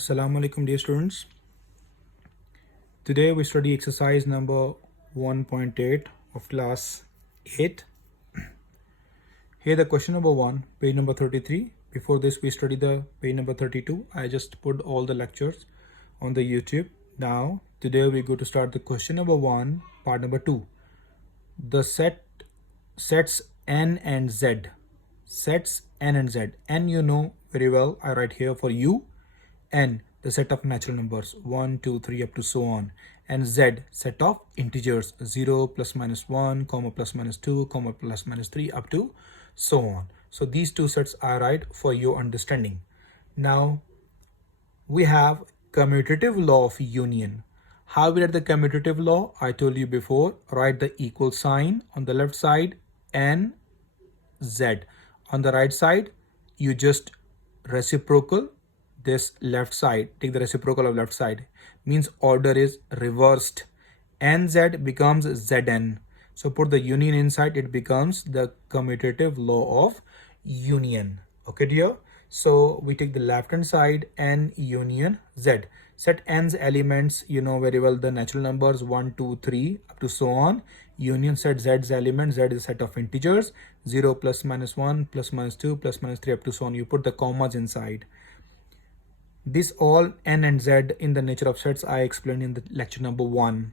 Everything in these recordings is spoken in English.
Assalamu alaikum dear students. Today we study exercise number 1.8 of class 8. Here the question number 1, page number 33. Before this we study the page number 32. I just put all the lectures on the YouTube. Now today we go to start the question number 1, part number 2. The sets n and z. Sets n and z. N you know very well. I write here for you. N, the set of natural numbers 1, 2, 3 up to so on, and Z, set of integers 0, plus minus 1, comma plus minus 2, comma plus minus 3 up to so on. So these two sets I write for your understanding. Now we have commutative law of union. How we write the commutative law? I told you before, write the equal sign on the left side and Z. On the right side, you just reciprocal this left side, take the reciprocal of left side, means order is reversed. NZ becomes Zn. So put the union inside, it becomes the commutative law of union. Okay dear? So we take the left hand side N union Z. Set N's elements, you know very well the natural numbers 1, 2, 3 up to so on. Union set Z's element, Z is a set of integers 0, plus minus 1, plus minus 2, plus minus 3 up to so on. You put the commas inside. This all N and Z in the nature of sets I explained in the lecture number 1.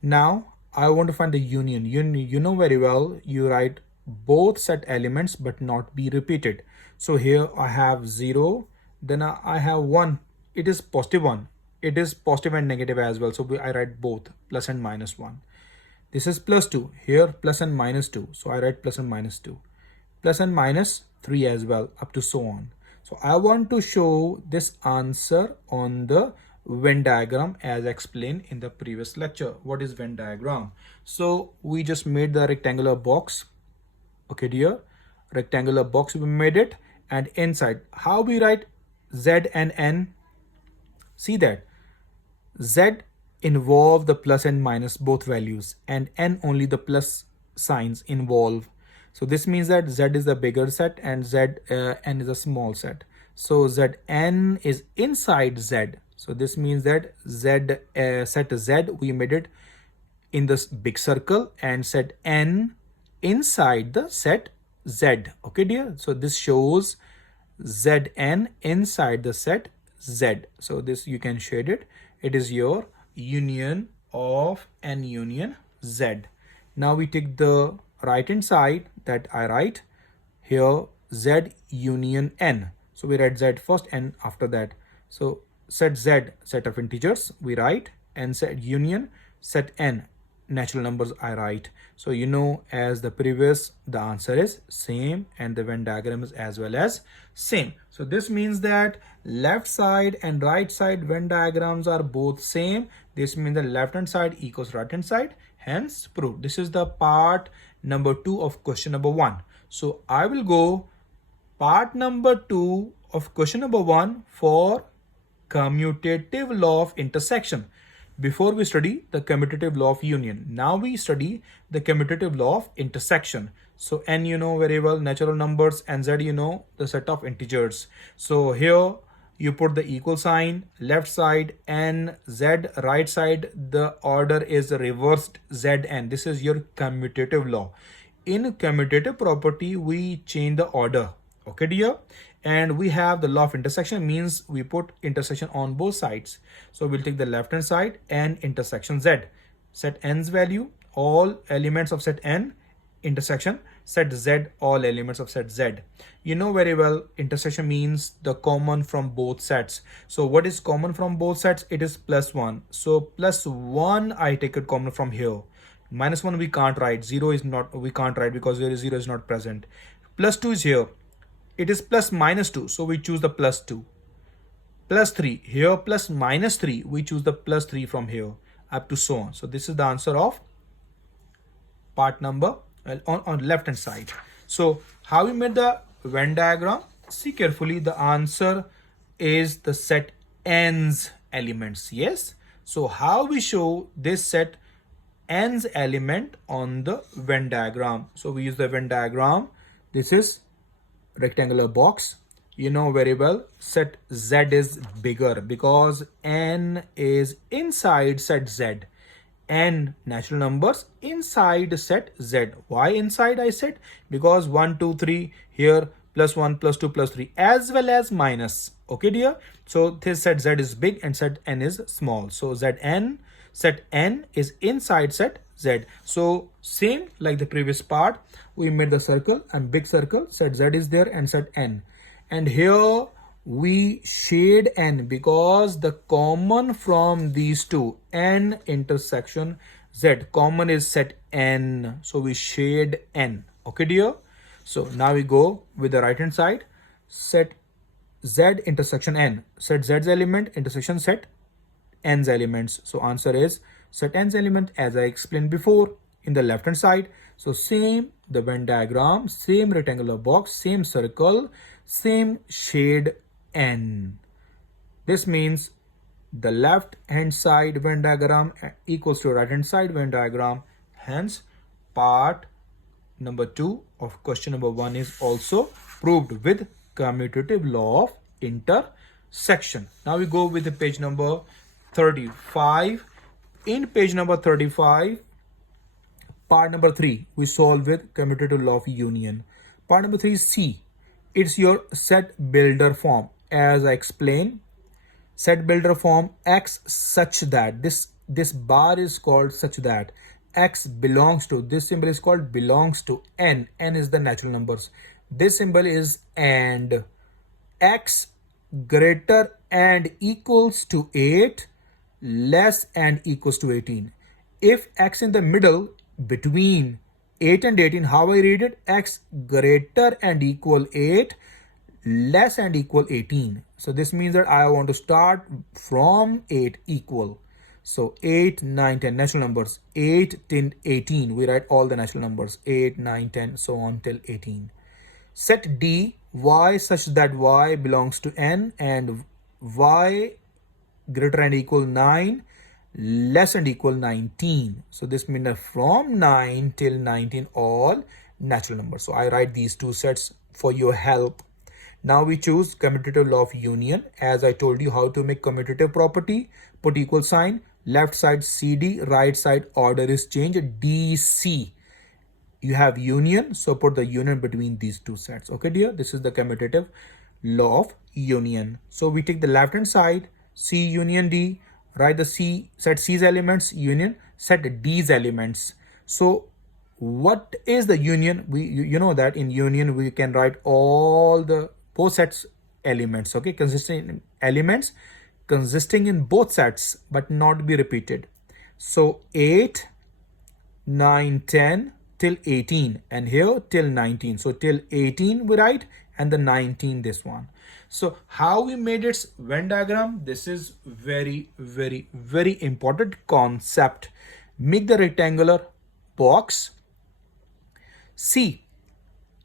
Now I want to find the union. You know very well, you write both set elements but not be repeated. So here I have 0, then I have 1. It is positive 1. It is positive and negative as well. So I write both plus and minus 1. This is plus 2. Here plus and minus 2. So I write plus and minus 2. Plus and minus 3 as well up to so on. So I want to show this answer on the Venn diagram as explained in the previous lecture. What is Venn diagram? So we just made the rectangular box. Okay dear, rectangular box we made it, and inside how we write Z and N? See that Z involve the plus and minus both values, and N only the plus signs involve. So this means that Z is the bigger set and N is a small set. So Zn is inside Z. So this means that set Z, we made it in this big circle, and set N inside the set Z. Okay dear. So this shows Zn inside the set Z. So this you can shade it. It is your union of N union Z. Now we take the right hand side that I write here Z union N. So we write Z first, N after that. So set Z, set of integers we write, and set union set N, natural numbers I write. So you know as the previous, the answer is same and the Venn diagram is as well as same. So this means that left side and right side Venn diagrams are both same. This means the left hand side equals right hand side, hence proved. This is the part number 2 of question number 1. So I will go part number 2 of question number 1 for commutative law of intersection. Before we study the commutative law of union, now we study the commutative law of intersection. So N you know very well, natural numbers, and Z you know the set of integers. So here you put the equal sign, left side N, Z, right side the order is reversed Zn. This is your commutative law. In commutative property we change the order. Okay dear. And we have the law of intersection, means we put intersection on both sides. So we'll take the left hand side and intersection Z. Set N's value, all elements of set N, intersection set Z, all elements of set Z. You know very well intersection means the common from both sets. So what is common from both sets? It is plus 1. So plus 1 I take it common from here. Minus 1 we can't write, 0 is not, we can't write because 0 is not present. Plus 2 is here. It is plus minus 2, so we choose the plus 2. Plus 3, here plus minus 3, we choose the plus 3 from here up to so on. So this is the answer of part number on left hand side. So how we made the Venn diagram? See carefully, the answer is the set N's elements. Yes. So how we show this set N's element on the Venn diagram? So we use the Venn diagram. This is rectangular box. you know very well, set Z is bigger because n is inside set Z. N natural numbers inside set Z. Why inside I said? Because 1, 2, 3 here, plus 1, plus 2, plus 3, as well as minus. Okay, dear? So this set Z is big and set N is small. So Zn, set N is inside set Z. So same like the previous part, we made the circle and big circle, set Z is there and set N. And here we shade N because the common from these two, N intersection Z, common is set N. So we shade N. Okay, dear? So now we go with the right hand side, set Z intersection N. Set Z's element intersection set N's elements. So answer is set N's element as I explained before in the left hand side. So same the Venn diagram, same rectangular box, same circle, same shade N. This means the left hand side Venn diagram equals to right hand side Venn diagram. Hence part number 2 of question number 1 is also proved with commutative law of intersection. Now we go with the page number 35. In page number 35, part number 3, we solve with commutative law of union. Part number 3 is C. It's your set builder form. As I explained, set builder form X such that, this bar is called such that X belongs to, this symbol is called belongs to N. N is the natural numbers. This symbol is and. X greater and equals to 8, less and equals to 18. If X in the middle between 8 and 18, how I read it? X greater and equal 8, less and equal 18. So this means that I want to start from 8 equal. So 8, 9, 10 natural numbers, 8 till 18. We write all the natural numbers, 8, 9, 10, so on till 18. Set D, Y such that Y belongs to N and Y greater and equal 9, less and equal 19. So this means that from 9 till 19 all natural numbers. So I write these two sets for your help. Now we choose commutative law of union. As I told you how to make commutative property, put equal sign, left side CD, right side order is changed, DC. You have union, so put the union between these two sets. Okay, dear? This is the commutative law of union. So we take the left hand side, C union D, write the C, set C's elements, union, set D's elements. So what is the union? You know that in union we can write all the both sets elements, okay, consisting elements consisting in both sets but not be repeated. So 8, 9, 10 till 18 and here till 19. So till 18 we write and the 19 this one. So how we made its Venn diagram? This is very, very, very important concept. Make the rectangular box. C.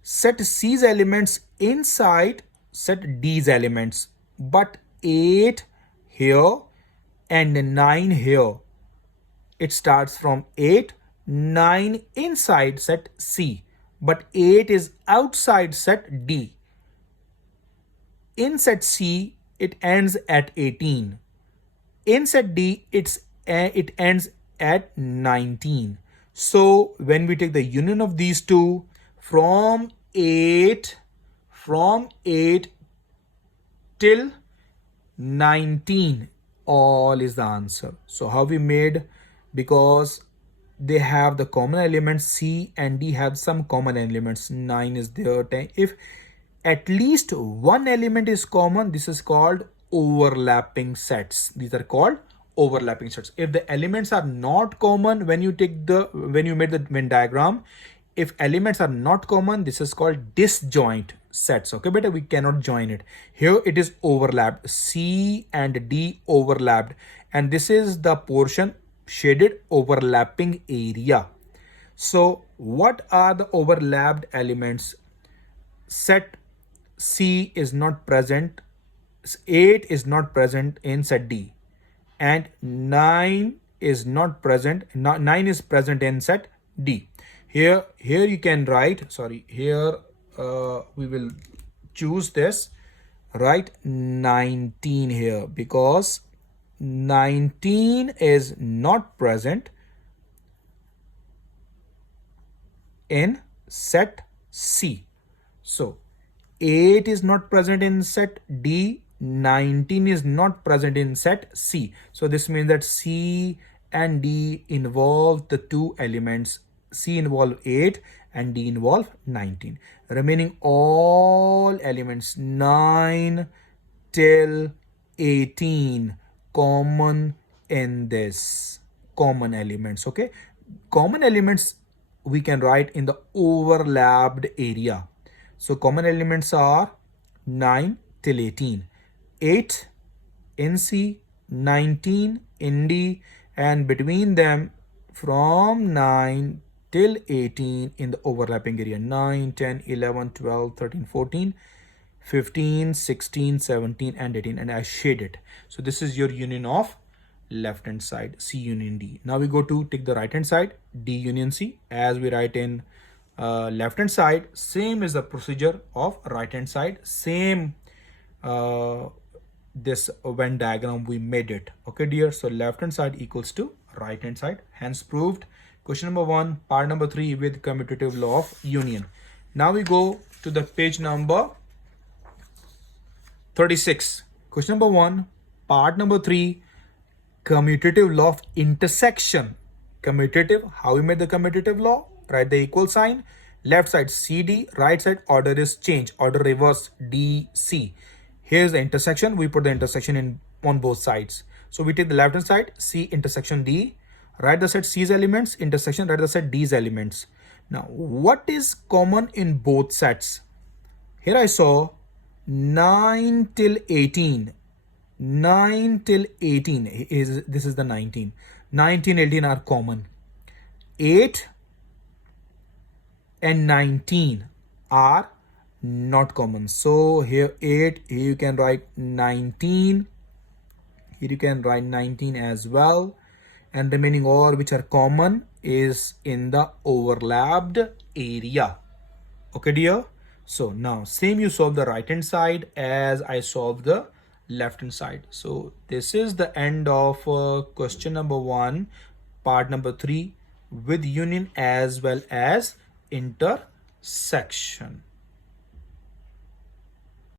Set C's elements inside set D's elements. But 8 here and 9 here. It starts from 8, 9 inside set C. But 8 is outside set D. In set C, it ends at 18. In set D, it ends at 19. So when we take the union of these two, from 8 till 19, all is the answer. So how we made? Because they have the common elements, C and D have some common elements. 9 is there, 10. If at least one element is common, this is called overlapping sets. These are called overlapping sets. If the elements are not common when you made the Venn diagram, if elements are not common, this is called disjoint sets. Okay, but we cannot join it. Here it is overlapped. C and D overlapped, and this is the portion shaded overlapping area. So what are the overlapped elements? Set C is not present, 8 is not present in set D, and 9 is not present, 9 is present in set D. Here you can write, sorry, here we will choose this. write 19 here because 19 is not present in set C. So 8 is not present in set D, 19 is not present in set C. So this means that C and D involve the two elements. C involve 8 and D involve 19. Remaining all elements 9 till 18 common in this common elements. Okay, common elements we can write in the overlapped area. So common elements are 9 till 18, 8 in C, 19 in D, and between them from 9 till 18 in the overlapping area 9, 10, 11, 12, 13, 14, 15, 16, 17, and 18, and I shade it. So this is your union of left hand side, C union D. Now we go to take the right hand side, D union C, as we write in left hand side. Same is the procedure of right hand side, same this Venn diagram we made it. Okay dear, so left hand side equals to right hand side, hence proved. Question number 1, part number 3 with commutative law of union. Now we go to the page number 36. Question number 1, part number 3, commutative law of intersection. Commutative, how we made the commutative law? Write the equal sign. Left side CD, right side order is change, order reverse DC. Here's the intersection. We put the intersection in on both sides. So we take the left hand side, C intersection D. Write the set C's elements, intersection, write the set D's elements. Now, what is common in both sets? Here I saw 9 till 18. 9 till 18 is, this is the 19. 19, 18 are common. 8 and 19 are not common. So here 8, here you can write 19. Here you can write 19 as well. And remaining all which are common is in the overlapped area. Okay dear. So now same you solve the right hand side as I solved the left hand side. So this is the end of question number 1, part number 3 with union as well as intersection.